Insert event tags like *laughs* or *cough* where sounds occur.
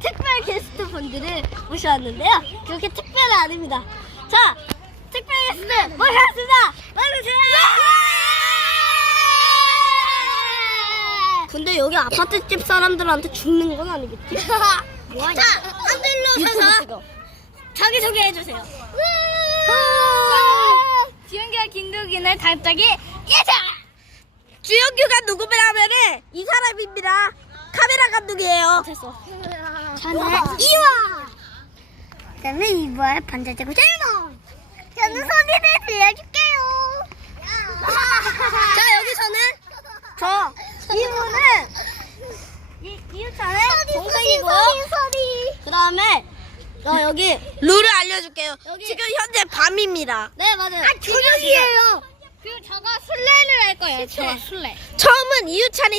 특별 게스트 분들을 모셔왔는데요. 그렇게 특별은 아닙니다. 자, 특별 게스트 응, 응. 모셔주습니다어서세요 근데 여기 아파트집 사람들한테 죽는 건 아니겠지? *laughs* 뭐 자, 하늘로 가서 자기소개 해주세요. 주연규와 김도인의 달짝이 예상! 주연규가 누구냐면은 이 사람입니다. 못했어. 저는 *laughs* 이와 저는 이와 반자제고 젤몬. 저는 손님를 들려줄게요. *laughs*! 자, *laughs* 여기서는 저 이분은 이웃자는 동생이고 그 다음에 어, 여기 *laughs* 룰을 알려줄게요. 여기. 지금 현재 밤입니다. 네, 맞아요. 아, 조용이에요 아, 그리고 저가 술래를 할 거예요. 저 술래. 처음은 이웃찬이